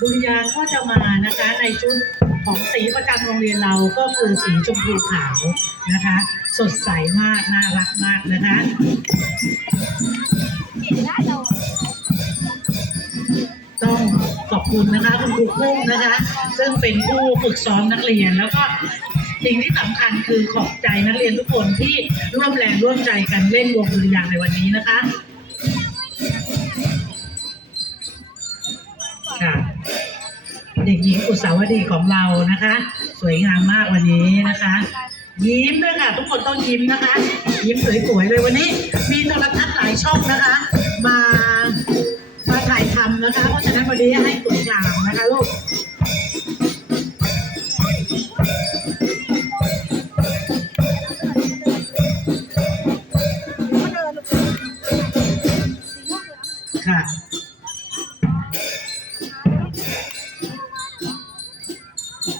ดุริยางก็จะมานะคะในชุดของสีประจำโรงเรียนเราก็คือสีชมพูขาวนะคะ สดใสมาก น่ารักมากนะคะต้องขอบคุณนะคะคุณครูกุ้งนะคะ ซึ่งเป็นผู้ฝึกซ้อมนักเรียนแล้วก็ สิ่งที่สำคัญคือขอบใจนักเรียนทุกคนที่ร่วมแรงร่วมใจกันเล่นวงดุริยางในวันนี้นะคะค่ะเด็กหญิงอุตสาวดีของเรานะคะ สวยงามมากวันนี้นะคะ ยิ้มด้วยค่ะ ทุกคนต้องยิ้มนะคะ ยิ้มสวยๆเลยวันนี้ มีโทรทัศน์หลายช่องนะคะ มามาถ่ายทำนะคะ เพราะฉะนั้นวันนี้ให้สวยงามนะคะลูก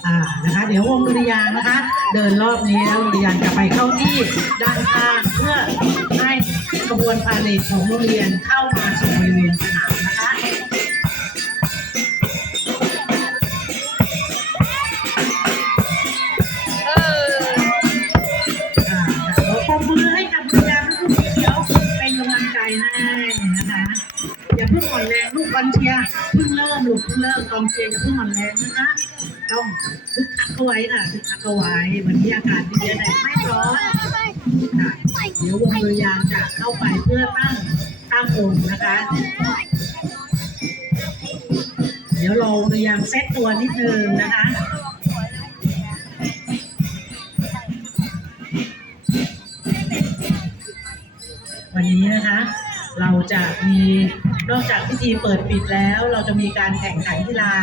อ่านะคะ เดี๋ยววงดุริยางค์นะคะ เดินรอบนี้แล้วดุริยางค์จะไปเข้าที่ด้านข้างเพื่อให้กระบวนพาเหรดของโรงเรียนเข้ามาสู่บริเวณสนามนะคะอ่าขอปรบมือให้กับดุริยางค์ทุกคนเดี๋ยวเป็นกำลังใจให้นะคะอย่าเพิ่งอ่อนแรงลูกบอลเชียร์เพิ่งเริ่มลูกเพิ่งเริ่มกองเชียร์อย่าเพิ่งอ่อนแรงนะคะ ต้องคึกคักเข้าไว้ค่ะคึกคักเข้าไว้วันนี้อากาศดีๆแต่ไม่ร้อนค่ะเดี๋ยววงดุริยางจะเข้าไปเพื่อตั้งตั้งวงนะคะ เดี๋ยวเราดุริยางเซตตัวนิดนึงนะคะวันนี้นะคะ เราจะมีนอกจากพิธีเปิดปิดแล้ว เราจะมีการแข่งขันกีฬา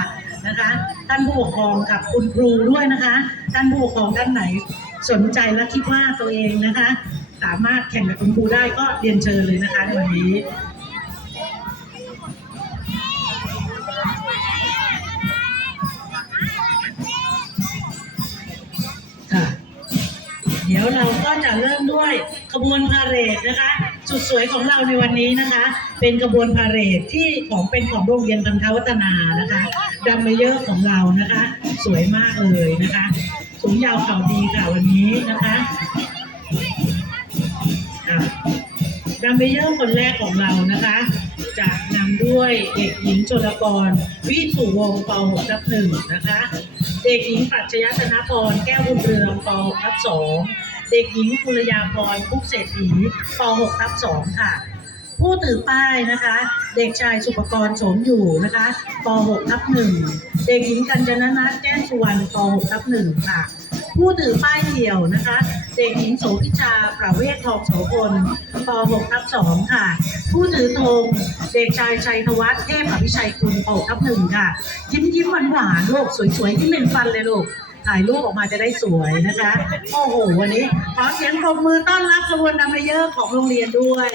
นะคะท่านผู้ปกครองกับคุณครูด้วยนะคะท่านผู้ปกครองท่านไหนสนใจและคิดว่าตัวเองนะคะ สามารถแข่งกับคุณครูได้ก็เรียนเชิญเลยนะคะในวันนี้ ดี๋ยวเราก็จะเริ่มด้วยขบวนพาเหรดนะคะสุดสวยของเราในวันนี้นะคะ เป็นขบวนพาเหรดที่ของเป็นของโรงเรียนพันธวัฒนานะคะดัมเมเยอร์ของเรานะคะ สวยมากเลยนะคะสูงยาวเข่าดีค่ะวันนี้นะคะดัมเมเยอร์คนแรกของเรานะคะ จะนำด้วยเด็กหญิงชลกร วิสุวงศ์ป .6 ทับหนึ่งนะคะ เด็กหญิงปรัชญาธนพรแก้วบุญเรืองป .6 ทับสอง เด็กหญิงกุลยาพรพุกเศรษฐีป .6 ทับสองค่ะ ผู้ถือป้ายนะคะ เด็กชายสุปกรณ์โสมอยู่นะคะป .6 ทับหนึ่งเด็กหญิงกัญจนนัทแจ้งสุวรรณป .6 ทับหนึ่งค่ะ ผู้ถือป้ายเดี่ยวนะคะ เด็กหญิงโสพิชาประเวศทองโสพลป .6 ทับสองค่ะ ผู้ถือธงเด็กชายชัยธวัฒน์เทพอภิชัยคุณป .6 ทับหนึ่งค่ะยิ้มยิ้มหวานหวานลูกสวยๆยิ้มเป็นฟันเลยลูก ถ่ายรูปออกมาจะได้สวยนะคะ โอ้โห วันนี้ขอเสียงปรบมือต้อนรับขบวนนำเยอะของโรงเรียนด้วย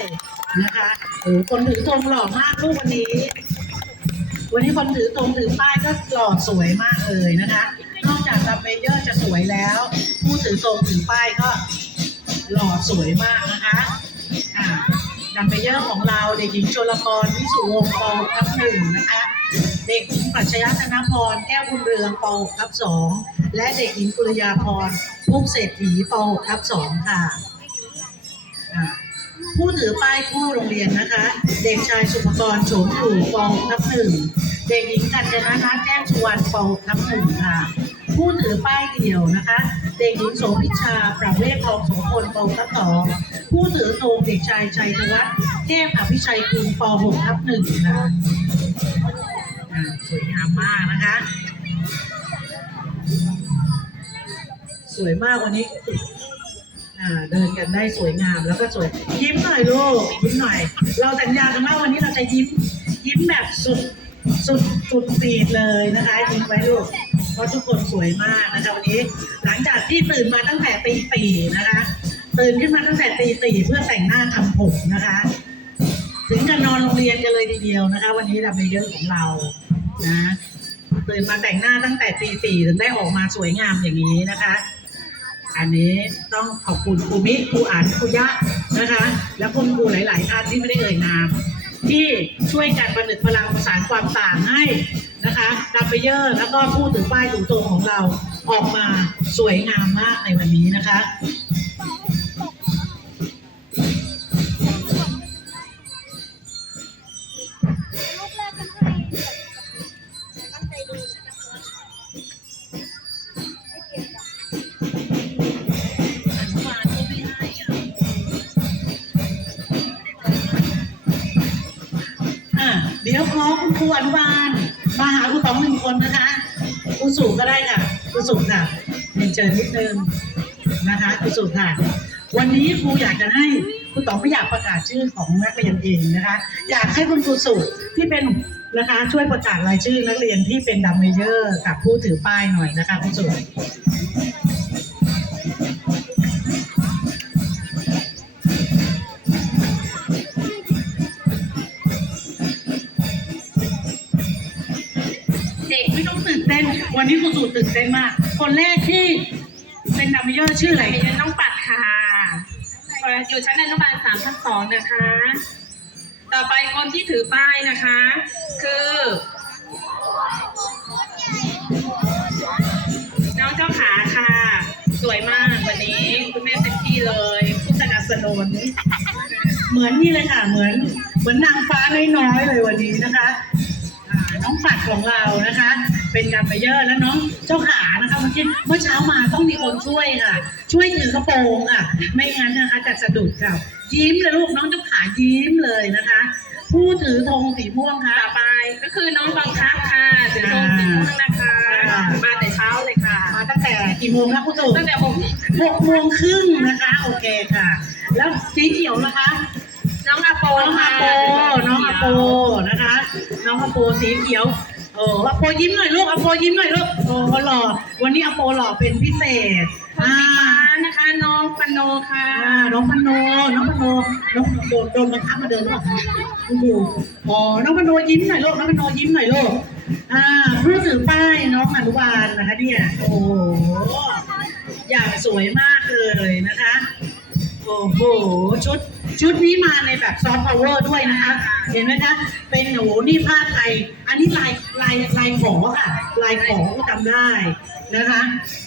นะคะโอ้หคนถือธงหล่อมากลูกวันนี้ วันนี้คนถือธงถือป้ายก็หล่อสวยมากเลยนะคะ นอกจากดัมเบเยอร์จะสวยแล้ว ผู้ถือธงถือป้ายก็หล่อสวยมากนะคะดัมเบเยอร์ของเราเด็กหญิงโชลกรวิสุวงศ์ป .6 ทับหนึ่งนะคะ เด็กหญิงปัชญาธนพร แก้วบุญเรืองป .6 ทับสองและเด็กหญิงกุลยาพรพุกเศรษฐีป .6 ทับสองค่ะ ผู้ถือป้ายคู่โรงเรียนนะคะ เด็กชายสุภกรโฉมอยู่ป .6 ทับหนึ่งเด็กหญิงกัญจนานัทแจ้งสุวรรณป .6 ทับหนึ่งค่ะ ผู้ถือป้ายเดี่ยวนะคะ เด็กหญิงโสพิชาประเวศทองโสพลป .6 ทับสองผู้ถือธงเด็กชายชัยธวัฒน์เทพอภิชัยคุณป .6 ทับหนึ่งค่ะ สวยงามมากนะคะ สวยมากวันนี้เดินกันได้สวยงามแล้วก็สวย ยิ้มหน่อยลูกยิ้มหน่อย เราสัญญากันว่าวันนี้เราจะยิ้ม ยิ้มแบบสุดสุดสุดปีดเลยนะคะยิ้มไว้ลูกเพราะทุกคนสวยมากนะคะวันนี้ หลังจากที่ตื่นมาตั้งแต่ตีสี่นะคะตื่นขึ้นมาตั้งแต่ตีสี่เพื่อแต่งหน้าทำผมนะคะ ถึงกับนอนโรงเรียนกันเลยทีเดียวนะคะ วันนี้ดับเบิลเยอร์ของเรา นะตื่นมาแต่งหน้าตั้งแต่ตีสี่ถึงได้ออกมาสวยงามอย่างนี้นะคะ อันนี้ต้องขอบคุณครูมิครูอันครูยะนะคะ และคุณครูหลาย ๆ ท่านที่ไม่ได้เอ่ยนาม ที่ช่วยกันประนึกพลังประสานความต่างให้นะคะดับเบิลเยอร์แล้วก็ผู้ถือป้ายถูตรงของเราออกมาสวยงามมากในวันนี้นะคะ ดี๋ยวขอคุณครูอนุบาลมาหาครูต๋องหนึ่งคนนะคะครูสูงก็ได้ค่ะครูสูงค่ะเรียนเชิญนิดนึงนะคะครูสูงค่ะ วันนี้ครูอยากจะให้ครูต๋องไม่อยากประกาศชื่อของนักเรียนเองนะคะ อยากให้คุณครูสุที่เป็นนะคะ ช่วยประกาศรายชื่อนักเรียนที่เป็นดัมเมเยอร์กับผู้ถือป้ายหน่อยนะคะครูสุ ด็กไม่ต้องตื่นเต้น วันนี้ครูสูตื่นเต้นมาก คนแรกที่เป็นดัมเมเยอร์ชื่ออะไรเรียนน้องปัดค่ะ อยู่ชั้นอนุบาลสามทับสองนะคะ ต่อไปคนที่ถือป้ายนะคะ คือ น้องเจ้าขาค่ะ สวยมากวันนี้คุณแม่เต็มที่เลยผู้สนับสนุนเหมือนนี่เลยค่ะ เหมือนเหมือนนางฟ้าน้อยๆเลยวันนี้นะคะ อ่าน้องฝัดของเรานะคะ เป็นดัมเมเยอร์แล้วน้องเจ้าขานะคะเมื่อกี้เมื่อเช้ามาต้องมีคนช่วยค่ะ ช่วยถือกระโปรงค่ะ ไม่งั้นนะคะจะสะดุดค่ะยิ้มเลยลูกน้องเจ้าขายิ้มเลยนะคะ ผู้ถือธงสีม่วงค่ะต่อไปก็คือน้องบังคับค่ะถือธงสีม่วงนะคะอ่ามาแต่เช้าเลยค่ะ มาตั้งแต่กี่โมงนะคุณตู่ตั้งแต่หกหกโมงครึ่งนะคะ โอเคค่ะ แล้วสีเขียวนะคะ น้องอาโปน้องอาค่ะโปน้องอาโปนะคะ น้องอาโปสีเขียวโอ้อาโปยิ้มหน่อยลูกอาโปยิ้มหน่อยลูกโอ้หล่อวันนี้อาโปหล่อเป็นพิเศษคนอ่าสีฟ้านะคะน้องปนโนค่ะอ่าน้องพนโนน้องพนโนน้องโดนโดนบังคับมาเดินหรือเปล่าคะคุณครูอ๋อน้องพนโนยิ้มหน่อยลูกน้องพนโนยิ้มหน่อยลูกอ่าผู้ถือป้ายน้องอนุบาลนะคะเนี่ยโอ้โหอย่างสวยมากเลยนะคะ โอ้โหชุด ชุดนี้มาในแบบซอฟต์พาวเวอร์ด้วยนะคะ เห็นไหมคะ เป็นโอ้โหนี่ผ้าไทย อันนี้ลายลายลายขอค่ะ ลายขอก็จำได้นะคะ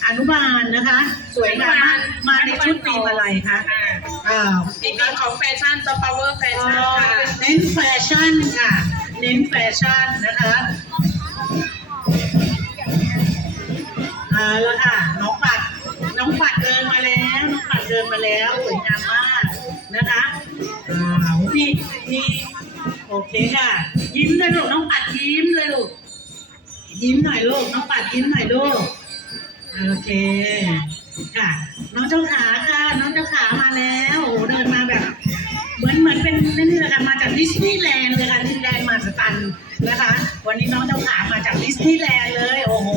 อนุบาลนะคะ สวยงามมากมาในชุดธีมอะไรคะค่ะอ่าในปีของแฟชั่นซอฟต์พาวเวอร์แฟชั่นค่ะเน้นแฟชั่นค่ะ เน้นแฟชั่นนะคะเอาละค่ะน้องปัดน้องปัดเดินมาแล้ว น้องปัดเดินมาแล้วสวยงามมากนะคะอ่าพี่นี่โอเคค่ะ ยิ้มเลยลูกน้องปัดยิ้มเลยลูกยิ้มหน่อยลูกน้องปัดยิ้มหน่อยลูกโอเคค่ะ น้องเจ้าขาค่ะ น้องเจ้าขามาแล้วโอ้โหเดินมาแบบ เหมือนเหมือนเป็นนี่เลยค่ะมาจากดิสนีย์แลนด์เลยค่ะดิสนีย์แลนด์มาสตันนะคะ วันนี้น้องเจ้าขามาจากดิสนีย์แลนด์เลย โอ้โห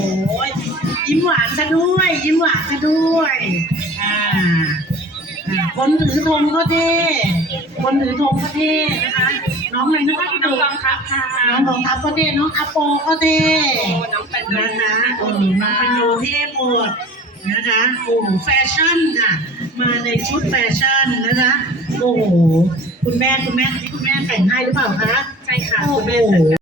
ยิ้มหวานซะด้วย ยิ้มหวานซะด้วยอ่าอ่า คนถือธงก็เท่คนถือธงก็เท่นะคะ น้องเลยนะคะพี่น้องดูบังคับค่ะน้องของทัพก็เท่น้องอาโปก็เท่โอ้น้องปนโนนะคะโอ้มาเป็นโยเท่หมดนะคะโอ้แฟชั่นค่ะ มาในชุดแฟชั่นนะคะโอ้โหคุณแม่คุณแม่นี่คุณแม่แต่งให้หรือเปล่าคะใช่ค่ะโอ้คุณโหแม่จัดการ